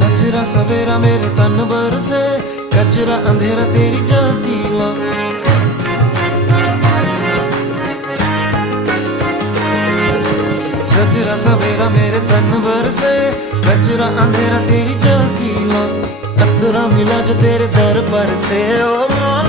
सजरा सवेरा मेरे तन बरसे, कचरा अंधेरा तेरी जलती ला। सजरा सवेरा मेरे तन बरसे, कचरा अंधेरा तेरी जलती ला। अतरा मिला जो तेरे दर पर से, ओ